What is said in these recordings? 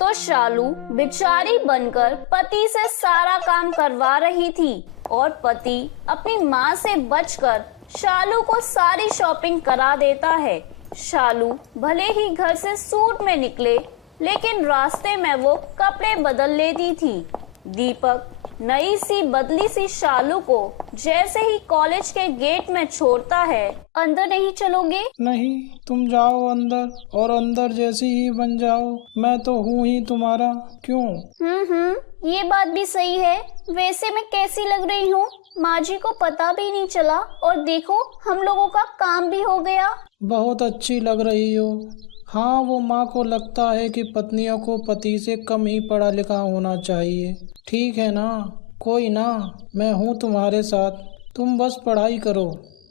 तो शालू बेचारी बनकर पति से सारा काम करवा रही थी और पति अपनी माँ से बचकर शालू को सारी शॉपिंग करा देता है। शालू भले ही घर से सूट में निकले, लेकिन रास्ते में वो कपड़े बदल लेती थी। दीपक नई सी बदली सी शालू को जैसे ही कॉलेज के गेट में छोड़ता है, अंदर नहीं चलोगे? नहीं, तुम जाओ अंदर, और अंदर जैसी ही बन जाओ, मैं तो हूँ ही तुम्हारा। क्यों? ये बात भी सही है। वैसे मैं कैसी लग रही हूँ? माँ जी को पता भी नहीं चला और देखो हम लोगों का काम भी हो गया। बहुत अच्छी लग रही हो। हाँ, वो माँ को लगता है कि पत्नियों को पति से कम ही पढ़ा लिखा होना चाहिए। ठीक है ना, कोई ना, मैं हूँ तुम्हारे साथ। तुम बस पढ़ाई करो,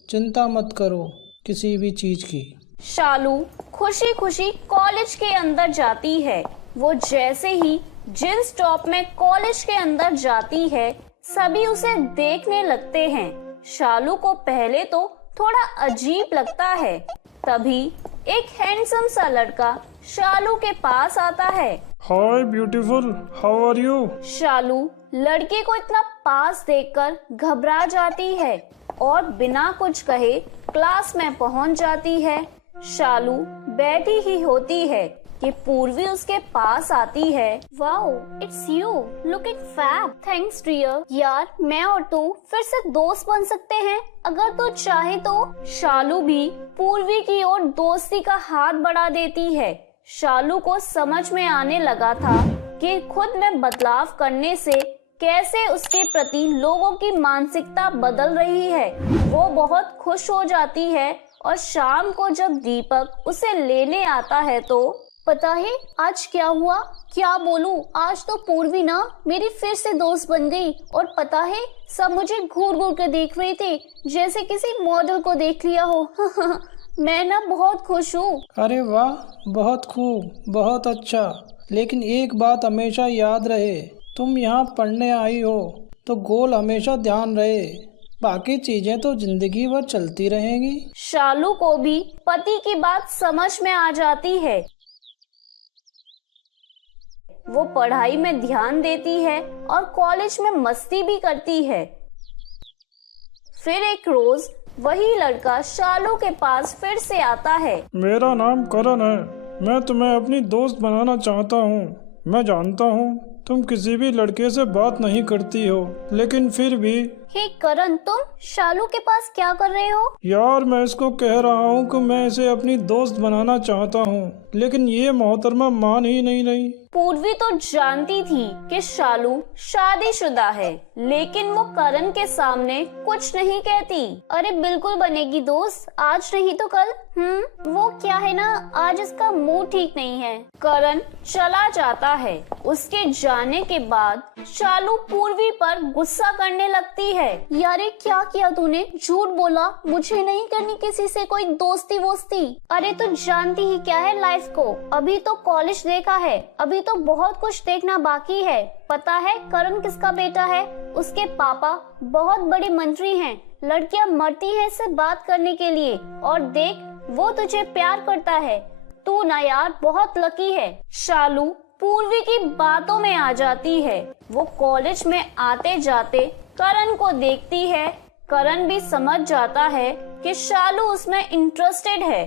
चिंता मत करो किसी भी चीज की। शालू खुशी खुशी कॉलेज के अंदर जाती है। वो जैसे ही जींस टॉप में कॉलेज के अंदर जाती है, सभी उसे देखने लगते हैं। शालू को पहले तो थोड़ा अजीब लगता है। तभी एक हैंडसम सा लड़का शालू के पास आता है। Hi beautiful, how are you? Shalu लड़के को इतना पास देखकर घबरा जाती है और बिना कुछ कहे क्लास में पहुंच जाती है। शालू बैठी ही होती है कि पूर्वी उसके पास आती है। Wow, it's you, looking fab. Thanks dear. यार, मैं और तू फिर से दोस्त बन सकते हैं अगर तू चाहे तो। शालू भी पूर्वी की ओर दोस्ती का हाथ बढ़ा देती है। शालू को समझ में आने लगा था कि खुद में बदलाव करने से कैसे उसके प्रति लोगों की मानसिकता बदल रही है। वो बहुत खुश हो जाती है और शाम को जब दीपक उसे लेने आता है तो पता है आज क्या हुआ? क्या बोलूं, आज तो पूर्वी ना मेरी फिर से दोस्त बन गई। और पता है सब मुझे घूर घूर कर देख रहे थे, जैसे किसी मॉडल को देख लिया हो। मैं ना बहुत खुश हूँ। अरे वाह, बहुत खूब, बहुत अच्छा। लेकिन एक बात हमेशा याद रहे, तुम यहाँ पढ़ने आई हो तो गोल हमेशा ध्यान रहे, बाकी चीजें तो जिंदगी भर चलती रहेंगी। शालू को भी पति की बात समझ में आ जाती है। वो पढ़ाई में ध्यान देती है और कॉलेज में मस्ती भी करती है। फिर एक रोज वही लड़का शालू के पास फिर से आता है। मेरा नाम करण है, मैं तुम्हें अपनी दोस्त बनाना चाहता हूँ। मैं जानता हूँ तुम किसी भी लड़के से बात नहीं करती हो, लेकिन फिर भी। हे करण, तुम शालू के पास क्या कर रहे हो? यार, मैं इसको कह रहा हूँ कि मैं इसे अपनी दोस्त बनाना चाहता हूँ, लेकिन ये मोहतरमा मान ही नहीं रही। पूर्वी तो जानती थी कि शालू शादीशुदा है, लेकिन वो करण के सामने कुछ नहीं कहती। अरे बिल्कुल बनेगी दोस्त, आज नहीं तो कल। वो क्या है ना, आज इसका मूड ठीक नहीं है। करण चला जाता है। उसके जाने के बाद शालू पूर्वी पर गुस्सा करने लगती है। यार क्या किया तूने? झूठ बोला, मुझे नहीं करनी किसी से कोई दोस्ती वोस्ती। अरे तू जानती ही क्या है लाइफ को, अभी तो कॉलेज देखा है, अभी तो बहुत कुछ देखना बाकी है। पता है करण किसका बेटा है? उसके पापा बहुत बड़े मंत्री हैं। लड़कियां मरती हैं इससे बात करने के लिए, और देख वो तुझे प्यार करता है। तू ना यार बहुत लकी है। शालू पूर्वी की बातों में आ जाती है। वो कॉलेज में आते जाते करण को देखती है। करण भी समझ जाता है कि शालू उसमें इंटरेस्टेड है।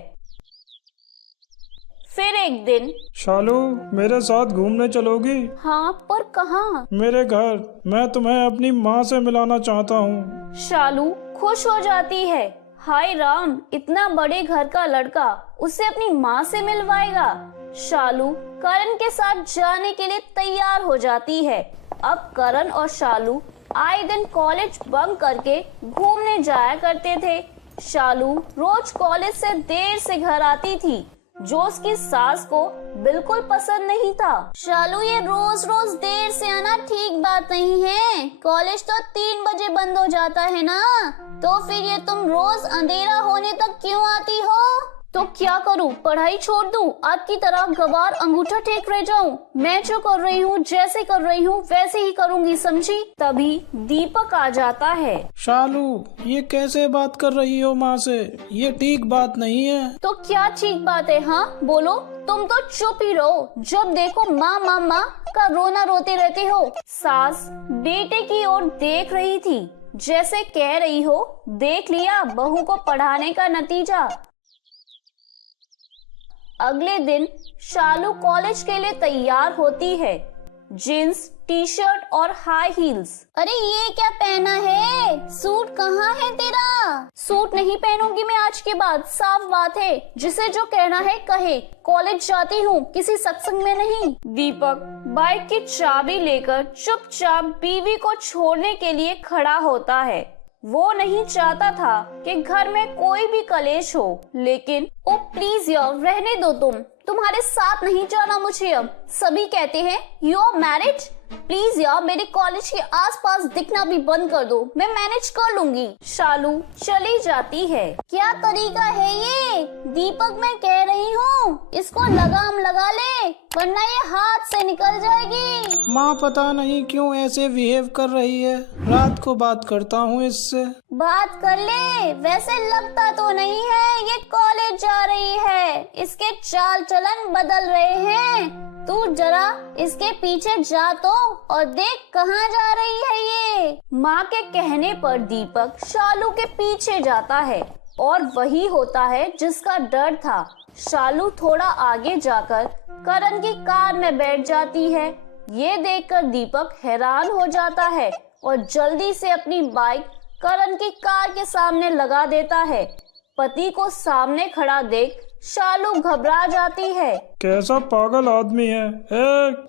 फिर एक दिन, शालू, मेरे साथ घूमने चलोगी? हाँ, पर कहाँ? मेरे घर। मैं तुम्हें अपनी माँ से मिलाना चाहता हूँ। शालू खुश हो जाती है। हाय राम, इतना बड़े घर का लड़का उसे अपनी माँ से मिलवाएगा। शालू करण के साथ जाने के लिए तैयार हो जाती है। अब करण और शालू आए दिन कॉलेज बंक करके घूमने जाया करते थे। शालू रोज कॉलेज से देर से घर आती थी, जो उसकी सास को बिल्कुल पसंद नहीं था। शालू, ये रोज रोज देर से आना ठीक बात नहीं है। कॉलेज तो 3 बजे बंद हो जाता है ना, तो फिर ये तुम रोज अंधेरा होने तक क्यों आती हो? तो क्या करूं, पढ़ाई छोड़ दूं, आपकी तरह गवार अंगूठा टेक रह जाऊं? मैं जो कर रही हूँ, जैसे कर रही हूँ वैसे ही करूंगी, समझी? तभी दीपक आ जाता है। शालू, ये कैसे बात कर रही हो माँ से? ये ठीक बात नहीं है। तो क्या ठीक बात है? हाँ बोलो, तुम तो चुप ही रहो, जब देखो माँ माँ माँ का रोना रोते रहते हो। सास बेटे की ओर देख रही थी, जैसे कह रही हो देख लिया बहू को पढ़ाने का नतीजा। अगले दिन शालू कॉलेज के लिए तैयार होती है, जींस टी शर्ट और हाई हील्स। अरे ये क्या पहना है, सूट कहाँ है तेरा? सूट नहीं पहनूंगी मैं आज के बाद, साफ बात है, जिसे जो कहना है कहे। कॉलेज जाती हूँ, किसी सत्संग में नहीं। दीपक बाइक की चाबी लेकर चुपचाप बीवी को छोड़ने के लिए खड़ा होता है। वो नहीं चाहता था कि घर में कोई भी कलेश हो, लेकिन ओ प्लीज यार रहने दो, तुम्हारे साथ नहीं जाना मुझे अब। सभी कहते हैं यू आर मैरिड, प्लीज यार मेरे कॉलेज के आसपास दिखना भी बंद कर दो, मैं मैनेज कर लूंगी। शालू चली जाती है। क्या तरीका है ये? दीपक मैं कह रही हूँ इसको लगाम लगा ले, वरना ये हाथ से निकल जाएगी। माँ पता नहीं क्यों ऐसे बिहेव कर रही है, रात को बात करता हूँ इससे। बात कर ले, वैसे लगता तो नहीं है ये कॉलेज जा रही है, इसके चाल चलन बदल रहे हैं। तू जरा इसके पीछे जा तो और देख कहाँ जा रही है ये। माँ के कहने पर दीपक शालू के पीछे जाता है और वही होता है जिसका डर था। शालू थोड़ा आगे जाकर करण की कार में बैठ जाती है। ये देखकर दीपक हैरान हो जाता है और जल्दी से अपनी बाइक करण की कार के सामने लगा देता है। पति को सामने खड़ा देख शालू घबरा जाती है। कैसा पागल आदमी है।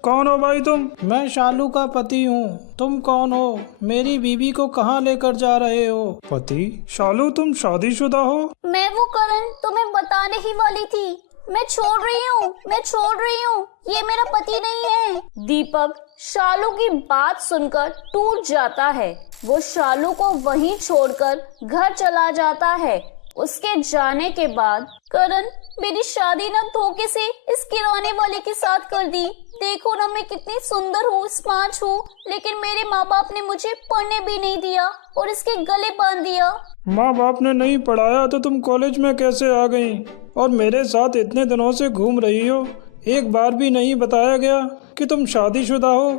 कौन हो भाई तुम? मैं शालू का पति हूँ। तुम कौन हो? मेरी बीवी को कहाँ लेकर जा रहे हो? पति? शालू तुम शादीशुदा हो? मैं वो करण तुम्हें बताने ही वाली थी। मैं छोड़ रही हूँ, ये मेरा पति नहीं है। दीपक शालू की बात सुनकर टूट जाता है। वो शालू को वहीं छोड़कर घर चला जाता है। उसके जाने के बाद करण मेरी शादी ना धोखे से इस किराने वाले के साथ कर दी। देखो ना मैं कितनी सुंदर हूँ, स्मार्ट हूँ, लेकिन मेरे माँ बाप ने मुझे पढ़ने भी नहीं दिया और इसके गले बांध दिया। माँ बाप ने नहीं पढ़ाया तो तुम कॉलेज में कैसे आ गई? और मेरे साथ इतने दिनों से घूम रही हो, एक बार भी नहीं बताया गया कि तुम शादीशुदा हो।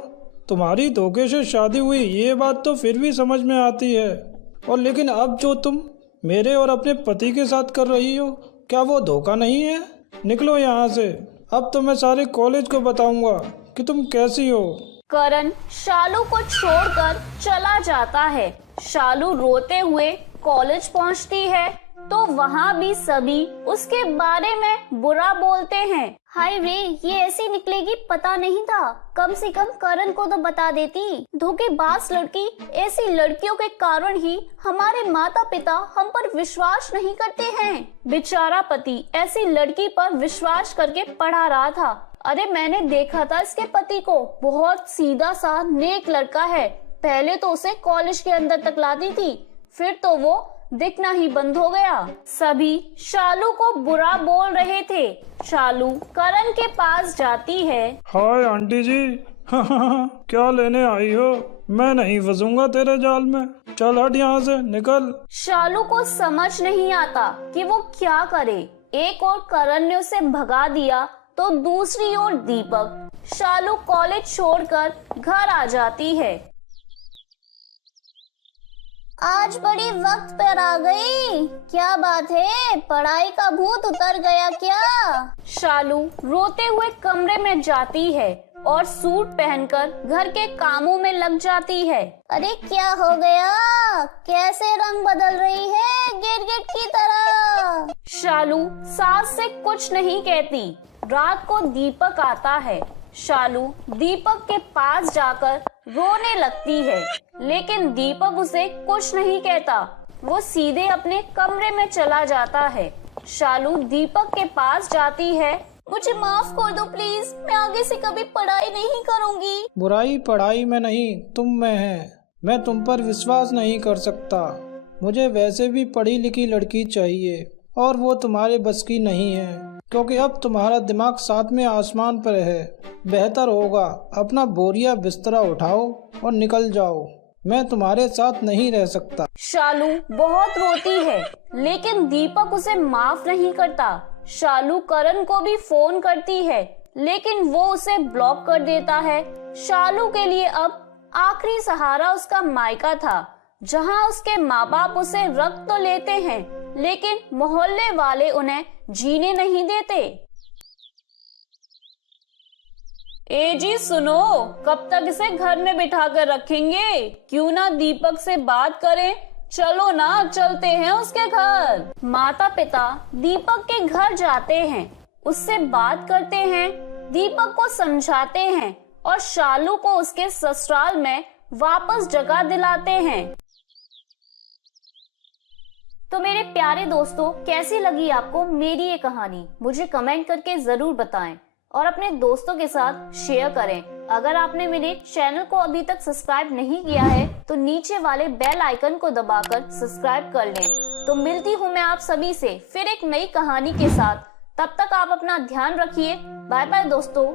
तुम्हारी धोखे से शादी हुई ये बात तो फिर भी समझ में आती है, और लेकिन अब जो तुम मेरे और अपने पति के साथ कर रही हो, क्या वो धोखा नहीं है? निकलो यहाँ से, अब तो मैं सारे कॉलेज को बताऊंगा कि तुम कैसी हो। करण शालू को छोड़कर चला जाता है। शालू रोते हुए कॉलेज पहुँचती है तो वहाँ भी सभी उसके बारे में बुरा बोलते हैं। हाय रे, ये ऐसी निकलेगी पता नहीं था, कम से कम करण को तो बता देती। धोखेबाज लड़की, ऐसी लड़कियों के कारण ही हमारे माता पिता हम पर विश्वास नहीं करते हैं। बेचारा पति ऐसी लड़की पर विश्वास करके पढ़ा रहा था। अरे मैंने देखा था इसके पति को, बहुत सीधा सा नेक लड़का है। पहले तो उसे कॉलेज के अंदर तक लाती थी, फिर तो वो दिखना ही बंद हो गया। सभी शालू को बुरा बोल रहे थे। शालू करण के पास जाती है। हाय आंटी जी, क्या लेने आई हो? मैं नहीं फंसूंगा तेरे जाल में, चल हट यहाँ से, निकल। शालू को समझ नहीं आता कि वो क्या करे। एक और करण ने उसे भगा दिया तो दूसरी ओर दीपक शालू कॉलेज छोड़कर घर आ जाती है। आज बड़ी वक्त पर आ गई, क्या बात है, पढ़ाई का भूत उतर गया क्या? शालू रोते हुए कमरे में जाती है और सूट पहनकर घर के कामों में लग जाती है। अरे क्या हो गया, कैसे रंग बदल रही है गिरगिट की तरह? शालू सास से कुछ नहीं कहती। रात को दीपक आता है। शालू दीपक के पास जाकर रोने लगती है, लेकिन दीपक उसे कुछ नहीं कहता। वो सीधे अपने कमरे में चला जाता है। शालू दीपक के पास जाती है। मुझे माफ कर दो प्लीज, मैं आगे से कभी पढ़ाई नहीं करूंगी। बुराई पढ़ाई में नहीं तुम में है। मैं तुम पर विश्वास नहीं कर सकता। मुझे वैसे भी पढ़ी लिखी लड़की चाहिए और वो तुम्हारे बस की नहीं है, क्योंकि अब तुम्हारा दिमाग सातवें आसमान पर है। बेहतर होगा अपना बोरिया बिस्तरा उठाओ और निकल जाओ, मैं तुम्हारे साथ नहीं रह सकता। शालू बहुत रोती है, लेकिन दीपक उसे माफ नहीं करता। शालू करण को भी फोन करती है, लेकिन वो उसे ब्लॉक कर देता है। शालू के लिए अब आखिरी सहारा उसका मायका था, जहां उसके माँ बाप उसे रख तो लेते हैं, लेकिन मोहल्ले वाले उन्हें जीने नहीं देते। ए जी सुनो, कब तक इसे घर में बिठा कर रखेंगे? क्यों ना दीपक से बात करें? चलो ना, चलते हैं उसके घर। माता पिता दीपक के घर जाते हैं, उससे बात करते हैं, दीपक को समझाते हैं और शालू को उसके ससुराल में वापस जगह दिलाते हैं। तो मेरे प्यारे दोस्तों, कैसी लगी आपको मेरी ये कहानी? मुझे कमेंट करके जरूर बताएं और अपने दोस्तों के साथ शेयर करें। अगर आपने मेरे चैनल को अभी तक सब्सक्राइब नहीं किया है तो नीचे वाले बेल आइकन को दबाकर सब्सक्राइब कर लें। तो मिलती हूँ मैं आप सभी से फिर एक नई कहानी के साथ। तब तक आप अपना ध्यान रखिए। बाय बाय दोस्तों।